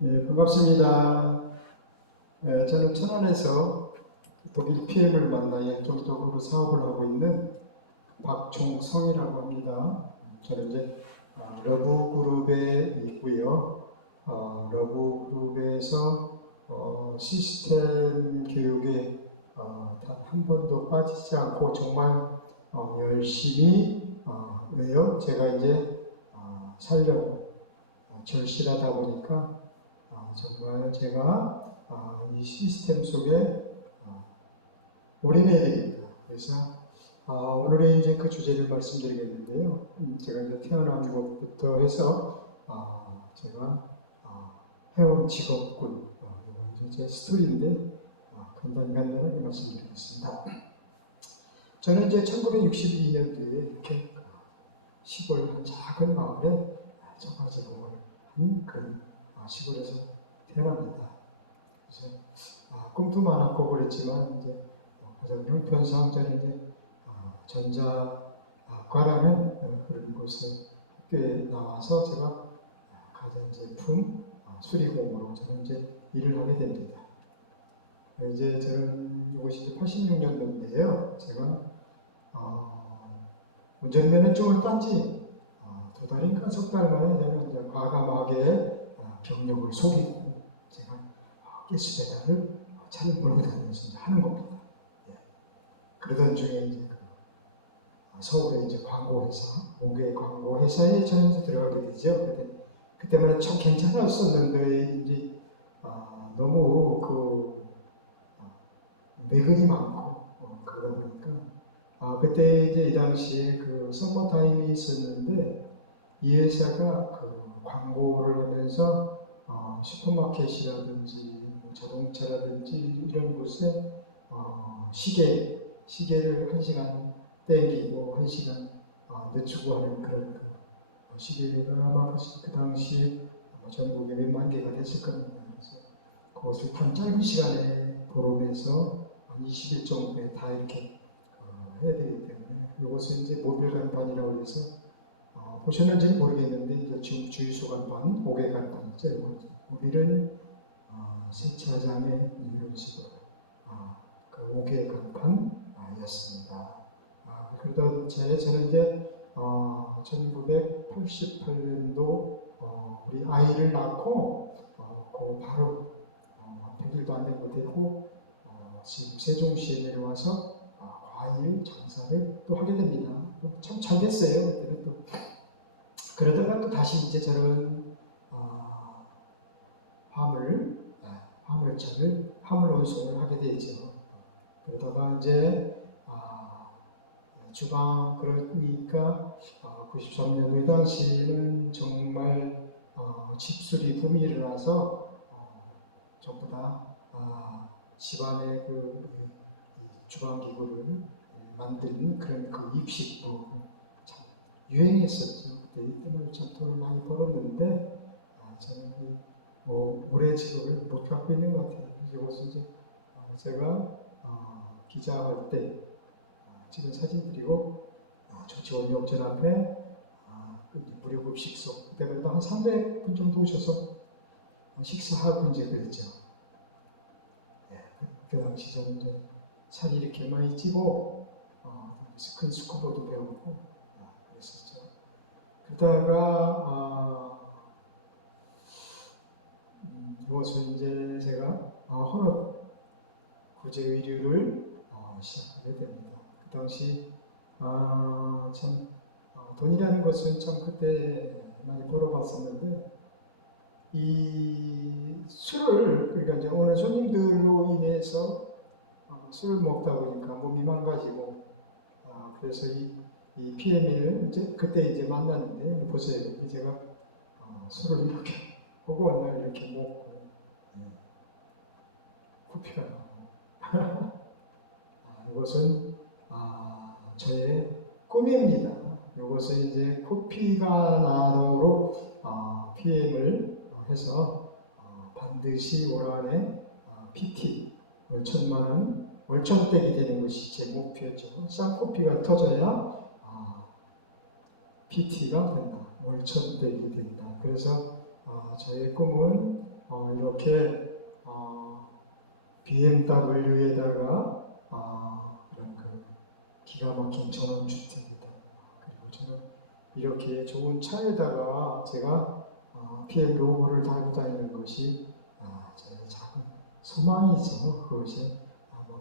예, 반갑습니다. 저는 천안에서 독일 PM을 만나 연동적으로 사업을 하고 있는 박종성이라고 합니다. 저는 이제 러브그룹에 있고요. 러브그룹에서 시스템 교육에 단 한 번도 빠지지 않고 정말 열심히 왜요? 제가 이제 살려고 절실하다 보니까 정말 제가 이 시스템 속에 올인해야 되겠다. 그래서 오늘의 이제 그 주제를 말씀드리겠는데요. 제가 이제 태어난 것부터 해서 제가 해온 직업군 이건 이제 제 스토리인데 간단하게 말씀드리겠습니다. 저는 이제 1962년도에 이렇게 시골 한 작은 마을에 정화제공을 한 그런 시골에서 태어납니다. 그래서 꿈도 많았고 그랬지만 이제 가장 형편상 저는 이제 전자과라는 그런 곳에 학교에 나와서 제가 가전제품 수리공으로 저는 이제 일을 하게 됩니다. 이제 저는 이것이 이제 86년도인데요. 제가 운전면허증을 딴지 두 달인가 석 달 만에 저는 이제 과감하게 경력을 속이고 제가 가스 배달을 차를 몰고 다니면서 이제 하는 겁니다. 예. 그러던 중에 이제 서울의 이제 광고회사, 공개 광고회사에 저는 이제 들어가게 되죠. 그때만 참 괜찮았었는데 이제 너무 매근이 많고 그러다 보니까 그때 이제 이 당시에 그 서머 타임이 있었는데 이 회사가 그 광고를 하면서 슈퍼마켓이라든지 자동차라든지 이런 곳에 시계를 1시간 땡기고 1시간 늦추고 하는 그런 시계가 아마 그 당시 전국에 몇만 개가 됐을 겁니다. 그래서 그것을 단 짧은 시간에 도로에서 한 20일 정도에 다 이렇게 해야 되기 때문에 이것을 이제 모빌 간판이라고 해서 보셨는지는 모르겠는데 이제 지금 주유소 간판, 고개 간판이죠. 모빌은 세차장에 이런 식으로 그 고개 간판이었습니다. 그러던 차에 저는 이제 1988년도 우리 아이를 낳고 그 바로 100일도 안 된 것 되고 지금 세종시에 내려와서 과일 장사를 또 하게 됩니다. 참 잘 됐어요. 그때는 또 그러다가 또 다시 이제 저는 화물 운송을 하게 되죠. 그러다가 이제 주방 그러니까 93년도 이 당시에는 정말 집수리 붐이 일어나서 전부 다 집안에 그 주방기구를 만드는 그런 그 입식부 참 유행했었죠. 그때 이때는 참 돈을 많이 벌었는데 저는 오래 직업을 못 갖고 있는 것 같아요. 이것은 이제 제가 기자할 때 찍은 사진들이고 조치원역전 앞에 무료급식소 그때부터 한 300분 정도 오셔서 식사하고 이제 그랬죠. 예, 그 당시 저는 이제 사진 이렇게 많이 찍고 큰 스쿠버도 배우고 그랬었죠. 그러다가 이것을 이제 제가 헌업 구제 의류를 시작하게 됩니다. 그 당시 참 돈이라는 것은 참 그때 많이 벌어봤었는데 이 술을 그러니까 이제 오늘 손님들로 인해서 술을 먹다 보니까 몸이 망가지고 그래서 이 PM을 이제 그때 이제 만났는데 보세요. 제가 술을 이렇게 허구한 날 이렇게 먹고 쿠피가 이것은 저의 꿈입니다. 이것을 이제 코피가 나도록 PM을 해서 반드시 올 한해 PT 월천만원 월천댁이 되는 것이 제 목표였죠. 쌍코피가 터져야 PT가 된다. 월천댁이 된다. 그래서 저의 꿈은 이렇게 BMW에다가 이런 그 기가 막힌 전원주택이다. 그리고 저는 이렇게 좋은 차에다가 제가 PM 로고를 달고 다니는 것이 저의 작은 소망이죠. 그것이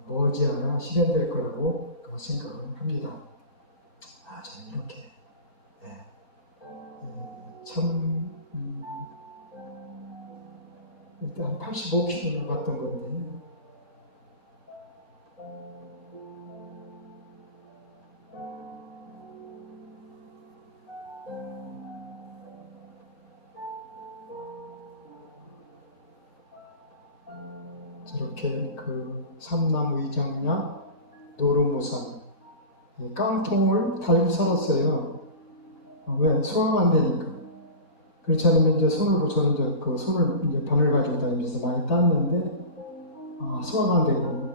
머지않아 실현될 거라고 생각을 합니다. 저는 이렇게 참 일단 85km 갔던 건데 저렇게 그 삼남의장약 노루무산 깡통을 달고 살았어요. 왜? 소화가 안 되니까. 그렇지 않으면 이제 손으로 저는 이제 그 손을 이제 바늘 가지고 다니면서 많이 땄는데 소화가 안 되고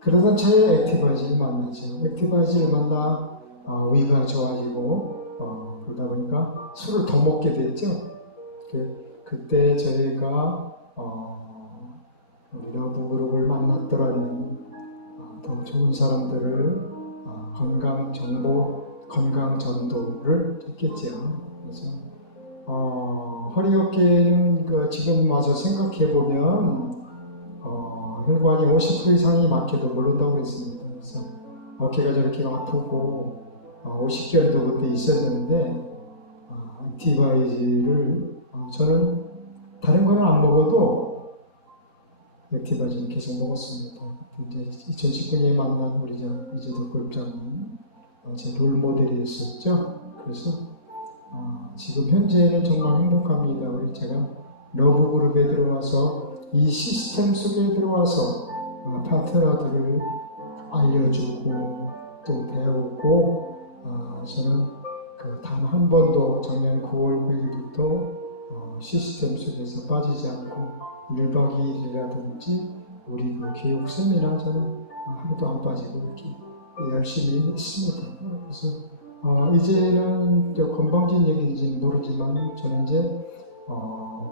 그러던 차에 액티바이즈를 만나죠. 액티바이즈를 만나 위가 좋아지고 그러다 보니까 술을 더 먹게 됐죠. 그때 저희가 우리 러브그룹을 만났더라면 더 좋은 사람들을 건강 정보, 건강 전도를 했겠죠. 그래서 허리 어깨는 지금 와서 생각해 보면 혈관이 50% 이상이 막혀도 모른다고 했습니다. 그래서 어깨가 저렇게 아프고 50견도 그때 있었는데 액티바이즈를 저는 다른 거는 안 먹어도 액티바이즈를 계속 먹었습니다. 이제 2019년에 만난 우리 이재덕 그룹장님 제 롤모델이었었죠. 그래서 지금 현재는 정말 행복합니다. 우리 제가 러브그룹에 들어와서 이 시스템 속에 들어와서 파트너들을 알려주고 또 배우고 저는 단 한 번도 작년 9월 9일부터 시스템 속에서 빠지지 않고 1박 2일이라든지 우리 그 교육 세미나 저는 하루도 안 빠지고 이렇게 열심히 했습니다. 그래서 이제는 건방진 얘기인지는 모르지만 저는 이제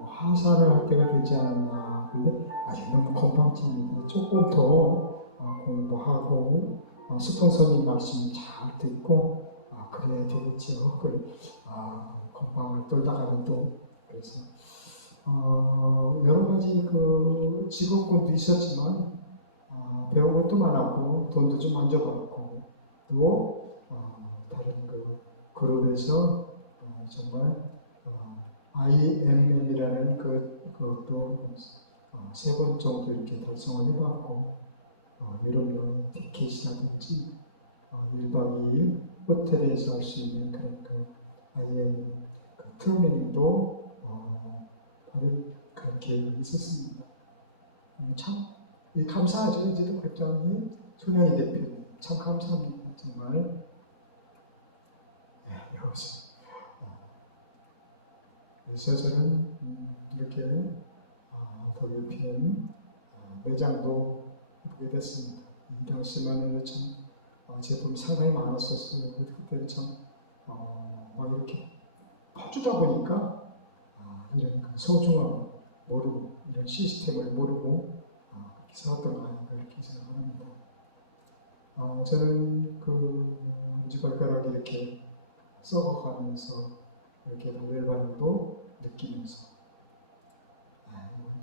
하산을 할 때가 되지 않았나. 근데 아직 너무 건방집니다. 조금 더 공부하고 스폰서님 말씀 잘 듣고 그래야 되겠죠. 건방을 떨다가는 또 그래서 여러 가지 그 직업군도 있었지만 배운 것도 많았고 돈도 좀 만져봤고 또 다른 그 그룹에서 정말 IMM이라는 그것도 3번 정도 이렇게 달성을 해봤고 유럽 여행 티켓이라든지 1박 2일 호텔에서 할 수 있는 그런 IM 트레이닝도 다들 그렇게 있었습니다. 참 감사하죠. 이제도 국장님, 손영희 대표님 참 감사합니다. 정말 여기서 그래서 저는 이렇게 독일 PM 매장도 보게 됐습니다. 이 당시만 해도 참 제품이 상당히 많았었어요. 그때는 참 이렇게 퍼주다 보니까 이런 소중함 모르고 이런 시스템을 모르고 그렇게 살았던 거 아닌가 이렇게 생각합니다. 저는 엄지발가락이 이렇게 썩어가면서 이렇게 노래방도 느끼면서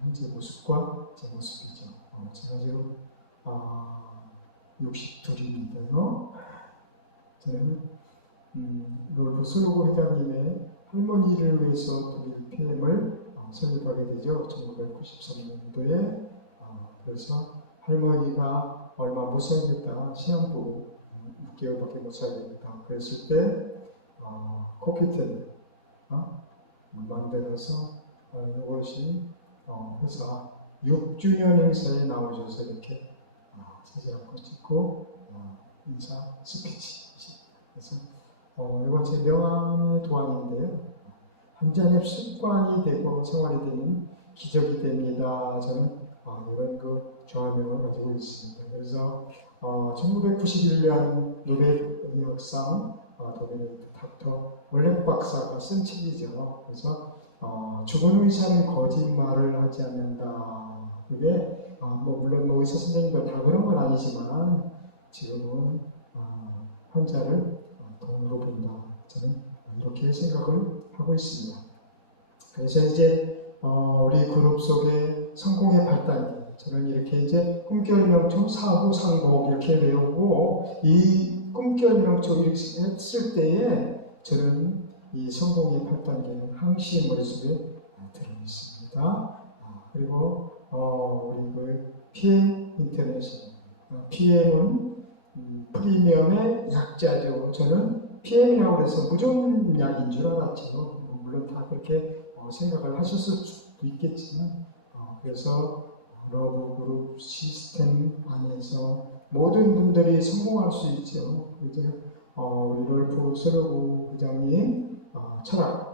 현재 모습과 제 모습이죠. 제가 지금 62입니다요. 저는 롤프 슬로고 회장님의 할머니를 위해서 독일 PM을 설립하게 되죠. 1993년도에 그래서 할머니가 얼마 못 살겠다, 시한부 6개월밖에 못 살겠다 그랬을 때 코키텔 만들어서 이것이 회사 6주년 행사에 나오셔서 이렇게 사진 한 번 찍고 인사 스피치. 그래서 이건 제 명함의 도안인데요. 한 잔의 습관이 되고 생활이 되는 기적이 됩니다. 저는 이런 저화명을 가지고 있습니다. 그래서 1991년 노벨 의학상 독일의 닥터 월렌 박사가 쓴 책이죠. 그래서 죽은 의사는 거짓말을 하지 않는다. 그게 물론 의사 선생님들 다 그런 건 아니지만 지금은 환자를 돈으로 본다. 저는 이렇게 생각을 하고 있습니다. 그래서 이제 우리 그룹 속에 성공의 8단계, 저는 이렇게 이제 꿈결 명청 사후 상복 이렇게 외우고 이 꿈결 명청 이렇게 했을 때에 저는 이 성공의 8단계는 항시 머릿속에 들어 있습니다. 그리고 우리 그 PM 인터내셔널, PM은 프리미엄의 약자죠. 저는 PM이라고 해서 무좀 약인 줄 알았죠. 물론 다 그렇게 생각을 하셨을 수도 있겠지만, 그래서 러브 그룹 시스템 안에서 모든 분들이 성공할 수 있죠. 이제 우리 롤프 서르구 회장님 철학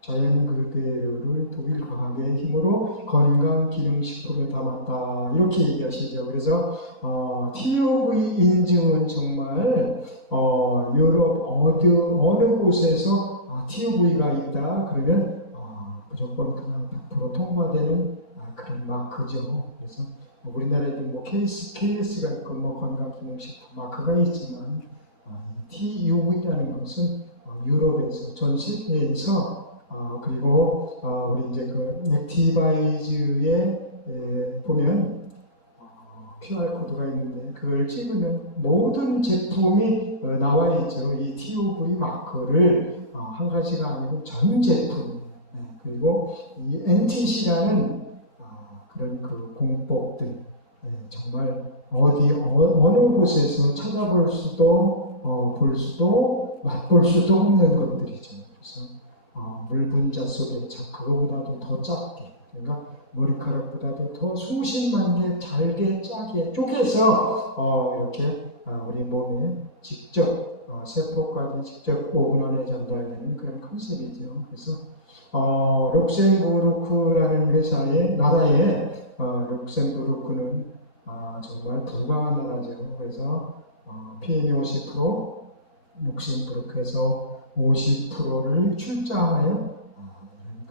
자연그대로를 독일 과학의 힘으로 건강기능식품에 담았다 이렇게 얘기하시죠. 그래서 TUV 인증은 정말 유럽 어느 곳에서 TUV가 있다 그러면 무조건 그냥 100% 통과되는 그런 마크죠. 그래서 우리나라에도 뭐 KS가 있고 뭐 건강기능식품 마크가 있지만 TUV라는 것은 유럽에서 전 세계에서 그리고 우리 이제 그 액티바이즈에 보면 QR 코드가 있는데 그걸 찍으면 모든 제품이 나와 있죠. 이 TUV 마크를 한 가지가 아니고 전 제품. 그리고 이 NTC라는 그런 그 공법들 정말 어느 곳에서 찾아볼 수도 볼 수도 맛볼 수도 없는 것들이죠. 그래서 물 분자 속의 자 그거보다도 더 작게, 그러니까 머리카락보다도 더 수십만 개 잘게 짜게 쪼개서 이렇게 우리 몸에 직접 세포까지 직접 5분 안에 전달되는 그런 컨셉이죠. 그래서 룩셈부르크라는 나라에 룩셈부르크는 정말 불광한 나라죠. 그래서 PM이 50%, 룩셈부르크에서 50%를 출자하여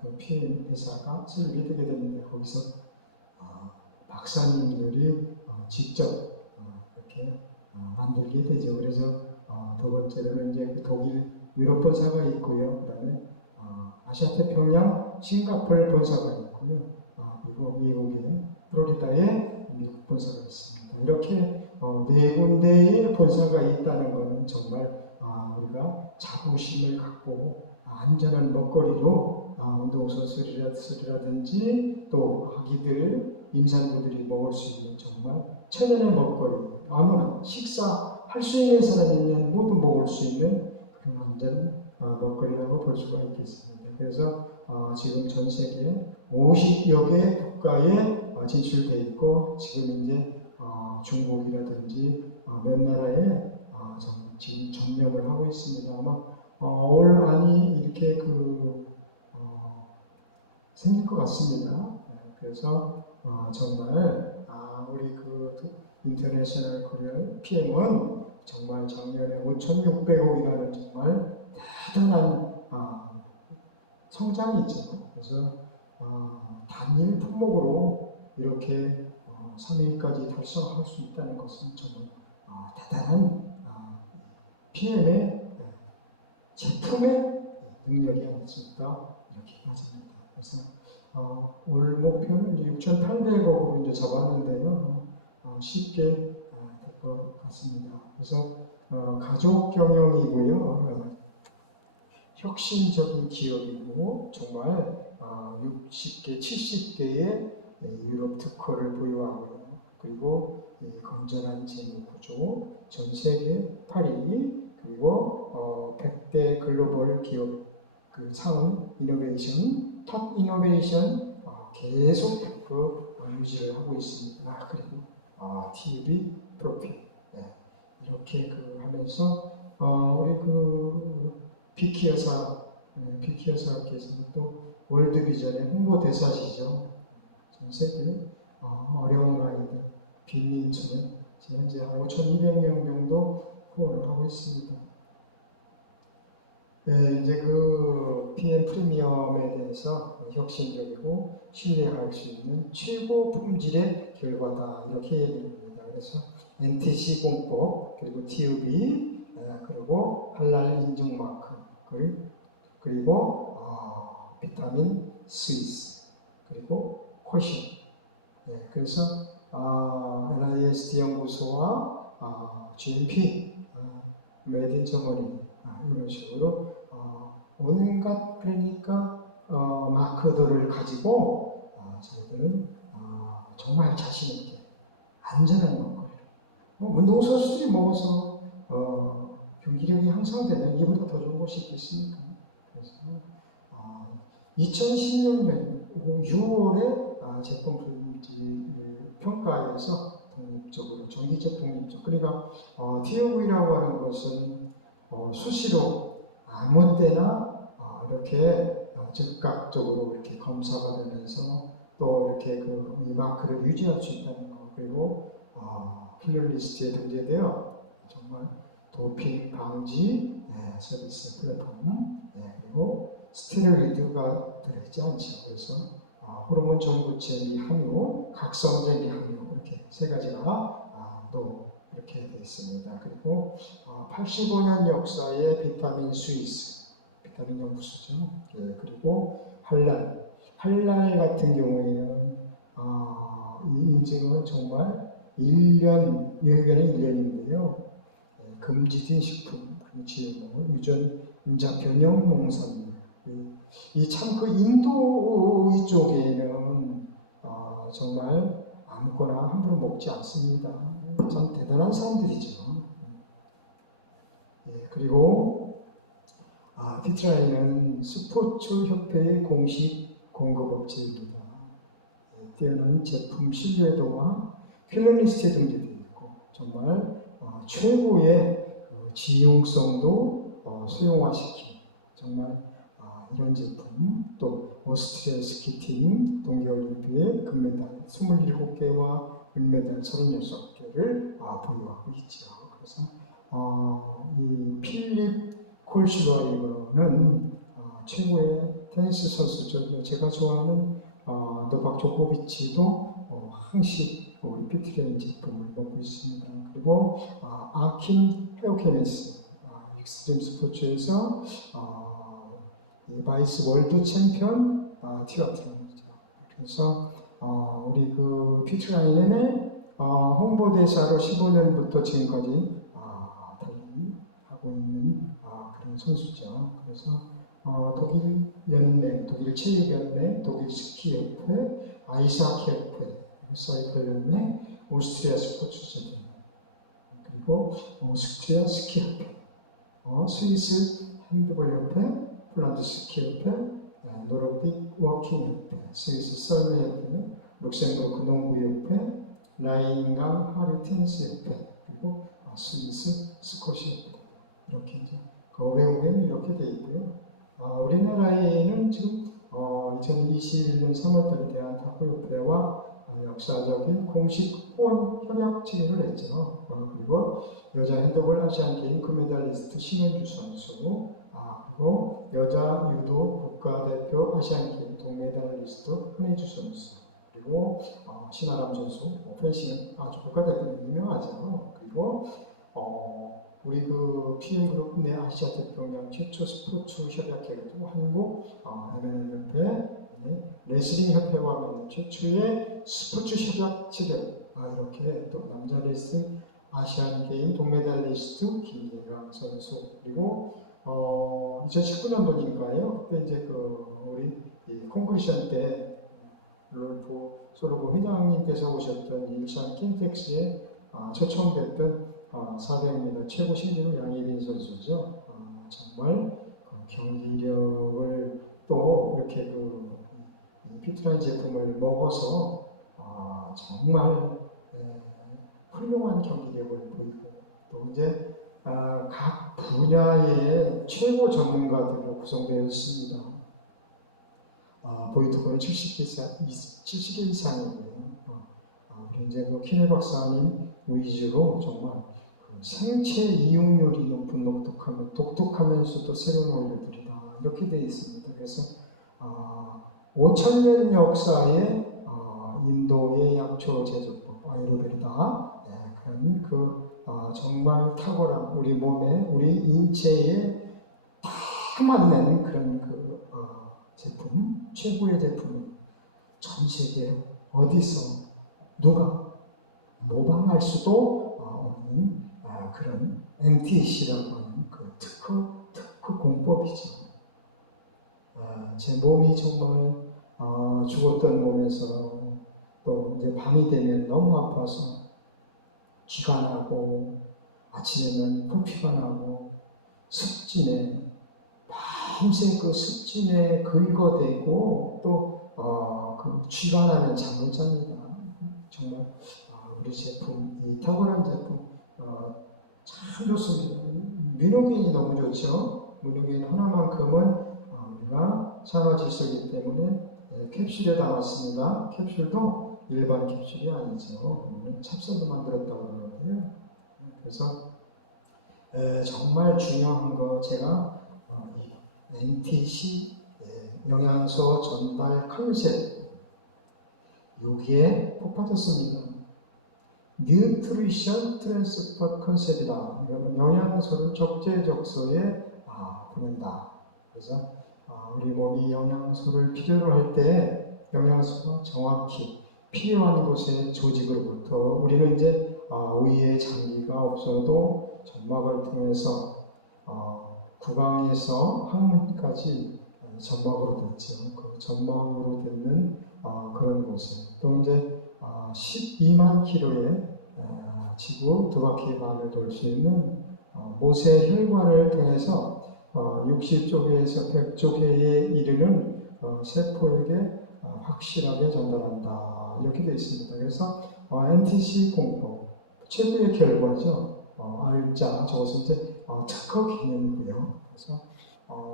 그 PM 회사가 설립이 되게 됩니다. 거기서 박사님들이 직접 이렇게 만들게 되죠. 그래서 두 번째로는 이제 그 독일 유럽 본사가 있고요. 그다음에 아시아 태평양 싱가포르 본사가 있고요. 그리고 미국의 플로리다에 미국 본사가 있습니다. 이렇게 네 군데의 본사가 있다는 것은 정말 우리가 자부심을 갖고 안전한 먹거리로 운동선수들이라든지 또 아기들, 임산부들이 먹을 수 있는 정말 천연의 먹거리, 아무나 식사할 수 있는 사람이면 모두 먹을 수 있는 그런 안전한 먹거리라고 볼 수가 있겠습니다. 그래서 지금 전 세계 50여 개 국가에 진출되어 있고 지금 이제 중국이라든지 몇 나라에 지금 점령을 하고 있습니다. 아마 올 안이 이렇게 생길 것 같습니다. 그래서 정말 우리 그 인터내셔널 코리안 PM은 정말 작년에 5,600억이라는 정말 대단한 성장이 있죠. 그래서 단일 품목으로 이렇게 3위까지 달성할 수 있다는 것은 정말 대단한 PM의 제품의 능력이 아니었을까 이렇게 봐집니다. 그래서 올 목표는 이제 6,800억으로 이제 잡았는데요. 쉽게 될 것 같습니다. 그래서 가족 경영이고요. 혁신적인 기업이고 정말 60개, 70개의 유럽 특허를 보유하고요. 그리고 건전한 재무 구조, 전 세계 8위, 그리고 100대 글로벌 기업 그 상은 이노베이션, 톱 이노베이션 계속 유지를 하고 있습니다. 그리고 TV 프로필 이렇게 하면서 우리 비키 여사께서는 또 월드비전의 홍보 대사시죠. 전 세계 어려운 아이들, 빈민촌에 현재 한 5,200명 정도 후원을 하고 있습니다. 네, 이제 PM 프리미엄에 대해서 혁신적이고 신뢰할 수 있는 최고 품질의 결과다 이렇게 얘기합니다. 그래서 NTC 공법 그리고 TUB 그리고 할랄 인증 마크 그리고 비타민 스위스 그리고 코션 그래서 NIST 연구소와 GMP 메이드 인 저머니 이런 식으로 온갖 그러니까 마크들을 가지고 저희들은 정말 자신 있게 안전한 먹거리를 운동선수들이 먹어서 경기력이 향상되면 이보다 더 좋은 것이 있겠습니까? 그래서 2016년 6월에 제품 품질 평가에서 독립적으로 전기 제품 인증 그러니까 TOV라고 하는 것은 수시로 아무 때나 이렇게 즉각적으로 이렇게 검사가 되면서 또 이렇게 이 마크를 유지할 수 있다는 거 그리고 필러리스트에 등재되어 정말 도핑 방지 서비스 플랫폼 그리고 스테로이드가 들어있지 않죠. 그래서 호르몬 전구체 미함유, 각성제 미함유 이렇게 세 가지가 또 이렇게 되어 있습니다. 그리고 85년 역사의 비타민 스위스, 비타민 연구소죠. 그리고 할랄 같은 경우에는 이 인증은 정말 1년, 유효기간이 1년인데요. 금지된 식품, GMO, 유전자 변형 농산물. 참 그 인도 이쪽에는 정말 아무거나 함부로 먹지 않습니다. 참 대단한 사람들이죠. 그리고 피트라인은 스포츠 협회의 공식 공급업체입니다. 뛰어난 제품 신뢰도와 퀼러리스트에 등재되어 있고 정말 최고의 지용성도 수용화시킨 정말 이런 제품 또 오스트리아 스키팅 동계올림픽 금메달 27개와 은메달 36개를 보유하고 있죠. 그래서 이 필립 콜슈바이거는 최고의 테니스 선수죠. 제가 좋아하는 노박 조코비치도 항시 우리 피트라인 제품을 먹고 있습니다. 그리고 아킨 헤어케미스 익스트림 스포츠에서 바이스 월드 챔피언 티어트론이죠. 그래서 우리 그 피트라인의 홍보대사로 15년부터 지금까지 달리하고 있는 그런 선수죠. 그래서 독일 연맹, 독일 체육연맹, 독일 스키협회, 아이스하키협회, 사이클 연맹, 오스트리아 스포츠연맹, 그리고 오스트리아 스키협회, 스위스 핸드볼협회, 폴란드 스키협회, 노르딕 워킹협회, 스위스 썰매협회, 룩셈부르크 농구협회, 라인강 하리 테니스협회, 그리고 스위스 스쿼시협회 이렇게 이제 외국에는 이렇게 되어 있고요. 우리나라에는 지금 2021년 3월달에 대한탁구협회와 역사적인 공식 후원 협약 체결을 했죠. 그리고 여자 핸드볼 아시안 게임 금메달리스트 신현주 선수, 그리고 여자 유도 국가대표 아시안 게임 동메달리스트 한혜주 선수, 그리고 신아람 선수, 펜싱 아주 국가대표는 유명하죠. 그리고 우리 그 PM그룹 내 아시아 태평양 최초 스포츠 협약회가 한국 MNL협회, 레슬링 협회와 맺는 최초의 스포츠 협약 체결. 이렇게 또 남자 레슬링 아시안 게임 동메달리스트 김예랑 선수 그리고 2019년도인가요? 그때 이제 우리 콩쿠리션 때 롤프 소로보 회장님께서 오셨던 일산 킨텍스에 초청됐던 400m 최고 신기루 양예빈 선수죠. 정말 경기력을 또 이렇게 피트라인 제품을 먹어서 정말 훌륭한 경기력을 보이고 또 이제 각 분야의 최고 전문가들로 구성되어 있습니다. 보이토크는 70개 이상이고요. 이제 키네 박사님 위주로 정말 생체 이용률이 높은 독특하면서도 새로운 원료들이다 이렇게 되어 있습니다. 그래서 5,000년 역사의 인도의 약초 제조법 아유르베다 그런 정말 탁월한 우리 몸에 우리 인체에 다 맞는 그런 제품, 최고의 제품이 전 세계 어디서 누가 모방할 수도 없는 그런 MTC라고 하는 그 특허 공법이죠. 제 몸이 정말 죽었던 몸에서 또 이제 밤이 되면 너무 아파서 쥐가 나고 아침에는 부피가 나고 습진에 밤새 그 습진에 긁어대고 또 그 쥐가 나면 잠을 못 잡니다. 정말 우리 제품, 이 탁월한 제품 참 좋습니다. 민호겐이 너무 좋죠. 민호겐 하나만큼은 우리가 산화질소이기 때문에 캡슐에 담았습니다. 캡슐도 일반 캡슐이 아니죠. 찹쌀로 만들었다고 그러는데요. 그래서 정말 중요한 거 제가 NTC 영양소 전달 컨셉 여기에 푹 빠졌습니다. 뉴트리션 트랜스퍼 컨셉이다. 영양소를 적재적소에 보낸다. 그래서 우리 몸이 영양소를 필요로 할 때 영양소가 정확히 필요한 곳의 조직으로부터 우리는 이제 위에 장기가 없어도 점막을 통해서 구강에서 항문까지 점막으로 됐죠. 그 점막으로 되는 그런 곳에 또 이제 12만 킬로의 지구 두 바퀴 반을 돌 수 있는 모세 혈관을 통해서 60조개에서 100조개에 이르는 세포에게 확실하게 전달한다. 이렇게 되어 있습니다. 그래서 NTC 공법 최고의 결과죠. R자 저것은 이제 특허 개념이고요. 그래서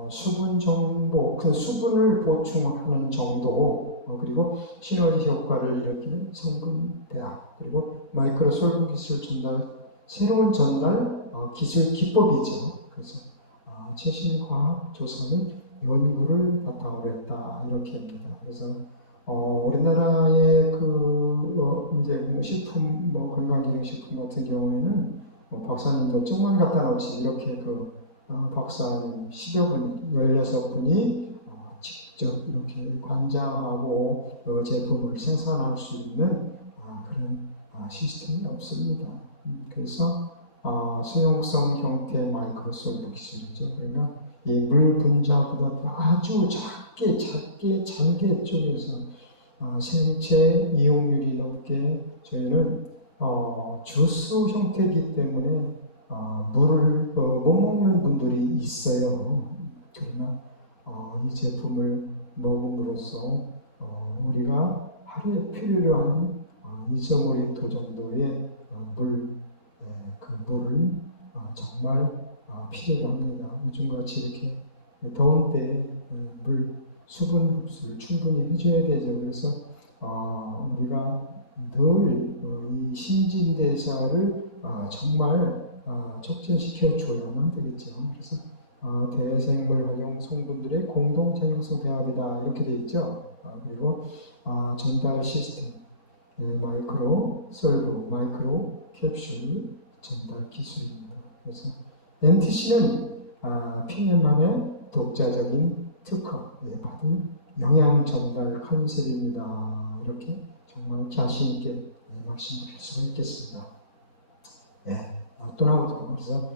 수분 정보, 그 수분을 보충하는 정도, 그리고 시너지 효과를 일으키는 성분 배합, 그리고 마이크로 솔분 기술 전달, 새로운 전달 기술 기법이죠. 그래서 최신 과학 조사는 연구를 바탕으로 했다 이렇게 합니다. 그래서 우리나라의 이제 식품, 건강기능식품 같은 경우에는 박사님도 조금만 갖다 놓지 이렇게 박사님 10여 분, 16분이 직접 이렇게 관장하고 제품을 생산할 수 있는 그런 시스템이 없습니다. 그래서 수용성 형태 마이크로솔브 기술이죠. 그러니까 이 물 분자보다 아주 작게 잘게 쪼개서 생체 이용률이 높게 저희는 주스 형태이기 때문에 물을 못 먹는 분들이 있어요. 그러나 이 제품을 먹음으로써 우리가 하루에 필요로 한 2.5리터 정도의 물을 정말 필요로 합니다. 요즘같이 이렇게 더운 때에 수분 흡수를 충분히 해줘야 되죠. 그래서 우리가 늘 이 신진대사를 정말 촉진시켜 줘야만 되겠죠. 그래서 대생물 활용 성분들의 공동 작용성 배합이다 이렇게 되어 있죠. 그리고 전달 시스템, 마이크로 솔브, 마이크로 캡슐 전달 기술입니다. 그래서 NTC는 PM만의 독자적인 특허에 받은 영양 전달 컨셉입니다. 이렇게 정말 자신 있게 말씀드릴 수가 있겠습니다. 또 나오죠. 그래서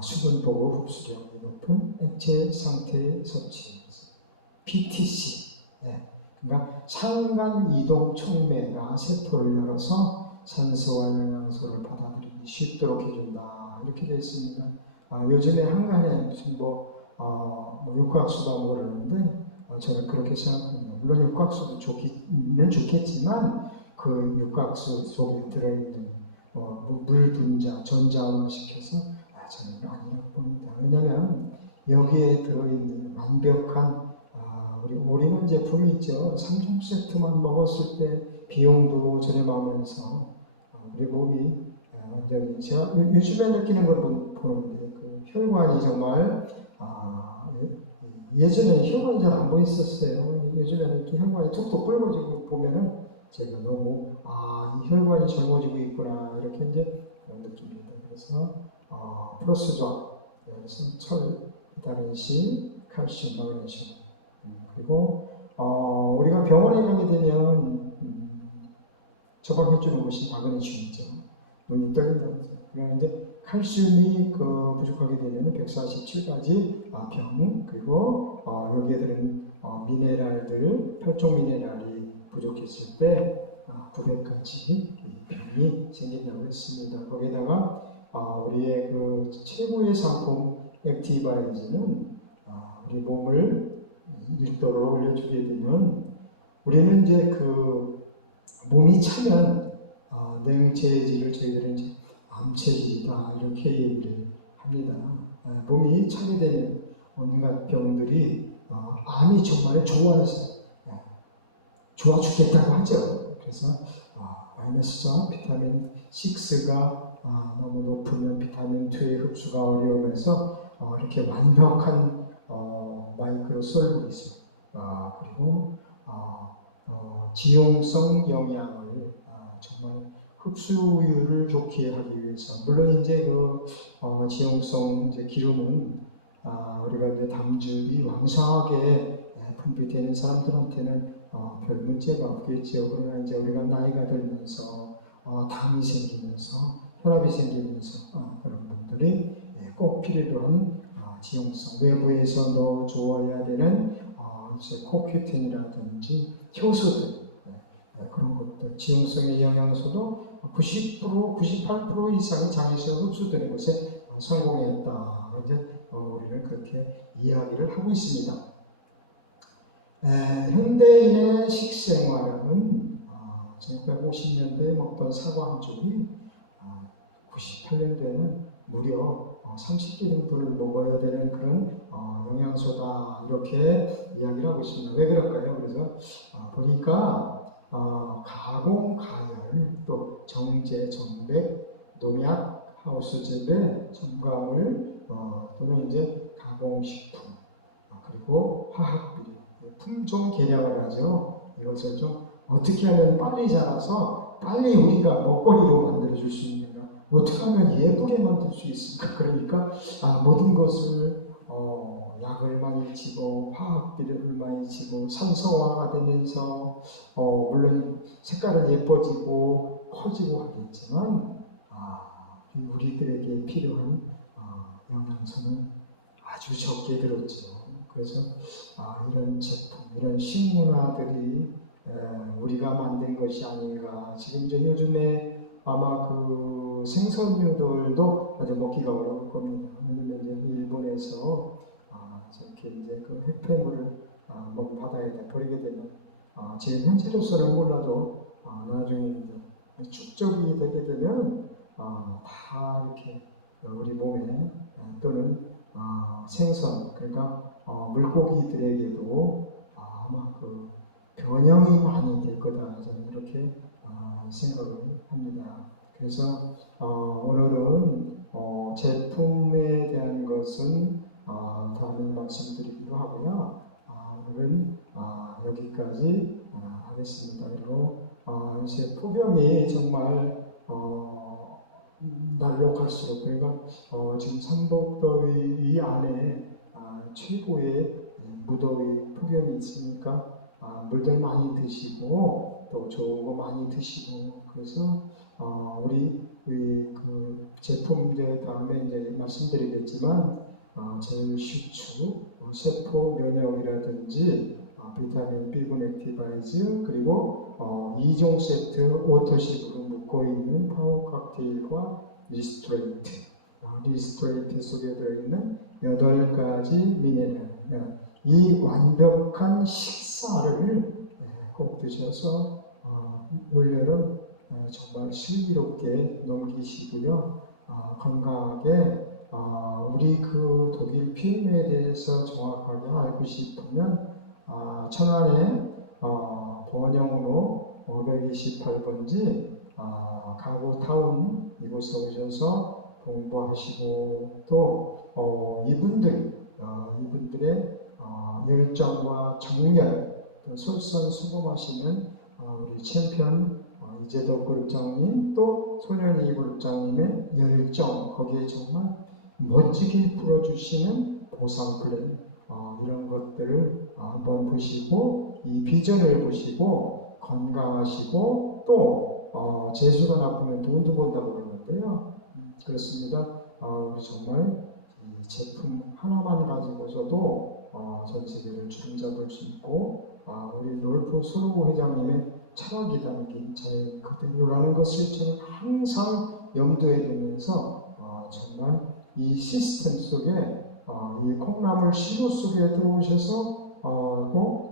수분 보호 흡수력이 높은 액체 상태의 섭취, PTC. 그러니까 상간 이동 촉매가 세포를 열어서 산소와 영양소를 받아들이기 쉽도록 해준다. 이렇게 되어 있습니다. 요즘에 한간에 무슨 육각수도 그러는데 저는 그렇게 생각합니다. 물론 육각수도 좋기는 좋겠지만 그 육각수 속에 들어있는 물 분자, 전자화시켜서 저는 아니라고 봅니다. 왜냐하면 여기에 들어있는 완벽한 우리 올인원 제품이 있죠. 3종 세트만 먹었을 때 비용도 저렴하면서 우리 몸이 완전히 제가 요즘에 느끼는 걸 보는데 그 혈관이 정말 예전에 혈관이 잘 안 보였었어요. 요즘에는 이렇게 혈관이 툭툭 붉어지고 보면은 제가 너무 이 혈관이 젊어지고 있구나 이렇게 이제 느낍니다. 그래서 플러스좌, 그래서 철, 비타민 C, 칼슘, 마그네슘 그리고 우리가 병원에 가게 되면 처방해주는 것이 마그네슘이죠. 눈이 떨린다고 해서. 그런데 칼슘이 부족하게 되면 147가지 병, 그리고 여기에 들은 미네랄들, 혈종 미네랄이 부족했을 때 900가지 병이 생긴다고 했습니다. 거기다가 우리의 그 최고의 상품 액티바이즈는 우리 몸을 1도로 올려주게 되면 우리는 이제 몸이 차면 냉체질을 저희들은 이제 암체질이다 이렇게 얘기를 합니다. 몸이 차게 되면 온갖 병들이 암이 정말 좋아서 좋아 죽겠다고 하죠. 그래서 마이너스자 비타민 6가 너무 높으면 비타민 2의 흡수가 어려우면서 이렇게 완벽한 마이크로 솔브리스 그리고 지용성 영양을 정말 흡수율을 좋게 하기 위해서 물론 이제 지용성 이제 기름은 우리가 이제 담즙이 왕성하게 분비되는 사람들한테는 별 문제가 없겠죠. 그러나 이제 우리가 나이가 들면서 당이 생기면서 혈압이 생기면서 그런 분들이 꼭 필요로 한 지용성 외부에서 넣어줘야 되는 이제 코큐틴이라든지 효소들 그런 것들 지용성의 영양소도 90%, 98% 이상이 장에서 흡수되는 것에 성공했다. 이제 우리는 그렇게 이야기를 하고 있습니다. 현대인의 식생활은 1950년대에 먹던 사과 한 쪽이 98년도에는 무려 30개 정도를 먹어야 되는 그런 영양소다 이렇게 이야기를 하고 있습니다. 왜 그럴까요? 그래서 보니까 가공, 가열, 또 정제, 정백, 농약, 하우스 재배, 첨가물 또는 이제 가공식품 그리고 화학비료, 품종 개량을 하죠. 이것을 좀 어떻게 하면 빨리 자라서 빨리 우리가 먹거리로 만들어줄 수 있는가? 어떻게 하면 예쁘게 만들 수 있을까? 그러니까 모든 것을 약을 많이 치고 화학비료를 많이 치고 산소화가 되면서 물론 색깔은 예뻐지고 커지고 하겠지만 우리들에게 필요한 영양소는 아주 적게 들었죠. 그래서 이런 제품, 이런 식문화들이 우리가 만든 것이 아닌가. 지금 이제 요즘에 아마 그 생선류들도 아주 먹기가 어려울 겁니다. 왜냐면 이제 일본에서 저렇게 이제 그 핵폐물을 먼 바다에다 버리게 되면 지금 현재로서는 몰라도 나중에 이제 축적이 되게 되면 다 이렇게 우리 몸에 또는 생선 그러니까 물고기들에게도 아마 그 변형이 많이 될 거다 저는 이렇게 생각을 합니다. 그래서 오늘은 제품에 대한 것은 다음에 말씀드리기로 하고요. 오늘은 여기까지 하겠습니다. 그리고 요새 폭염이 정말 날로 갈수록 그러니까 지금 삼복더위 이 안에 최고의 무더위 폭염이 있으니까 물들 많이 드시고 또 좋은 거 많이 드시고 그래서 우리 그 제품 이제 다음에 이제 말씀드리겠지만 제일슈추, 세포 면역이라든지 비타민 B군 액티바이즈 그리고 2종 세트 오토식으로 묶어 있는 파워 칵테일과 리스트레이트 리스트레이트 속에 들어있는 8가지 미네랄 이 완벽한 식사를 꼭 드셔서 올여름 정말 슬기롭게 넘기시고요. 건강하게 우리 그 독일 피임에 대해서 정확하게 알고 싶으면 천안에 번영로 528번지 가구타운 이곳에 오셔서 공부하시고 또 이분들의 열정과 정열, 또 솔선수범하시는 우리 챔피언 이재덕 그룹장님, 또 손현희 그룹장님의 열정, 거기에 정말 멋지게 풀어주시는 보상 플랜, 이런 것들을 한번 보시고 이 비전을 보시고 건강하시고 또 재수가 나쁘면 돈도 번다고 그러는데요. 그렇습니다. 우리 정말 이 제품 하나만 가지고서도 전 세계를 주름잡을 수 있고 우리 롤프 손호구 회장님의 철학이 담긴 자연 그대로라는 것을 저는 항상 염두에 두면서 정말 이 시스템 속에 이 콩나물 시루 속에 들어오셔서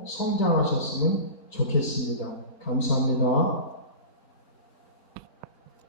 성장하셨으면 좋겠습니다. 감사합니다.